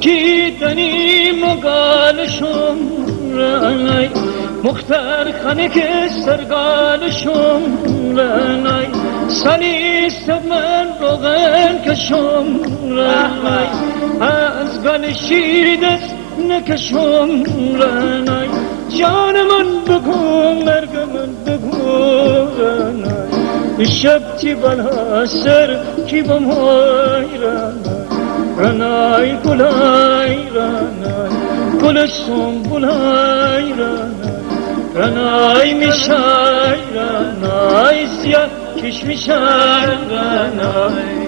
کی دنی مقالشم رانای مختار خانه که سرگالشم رانای سالی سمن روغن کشم رانای از گل شیر دست نکشم رانای جان من بگو مرگ من بگو رانای شب چی بلا سر کی بمای رانای گلای رانای گل سنبولای رانای میشای رانای سیاه کشمیشای رانای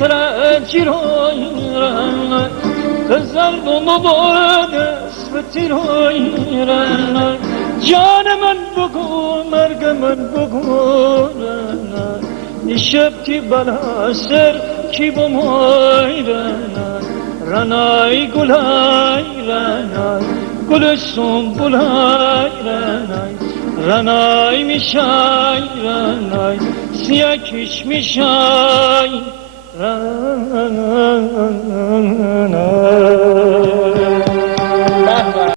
سرانجیروی رانای کزار دومو بود اسمتیروی رانای جان من بگو مرگ من بگو رانای شب تی بلا سر کی بمای رانای گلای رانای گل سنبولای رانای میشای رانای سیاه کشمیشای رانای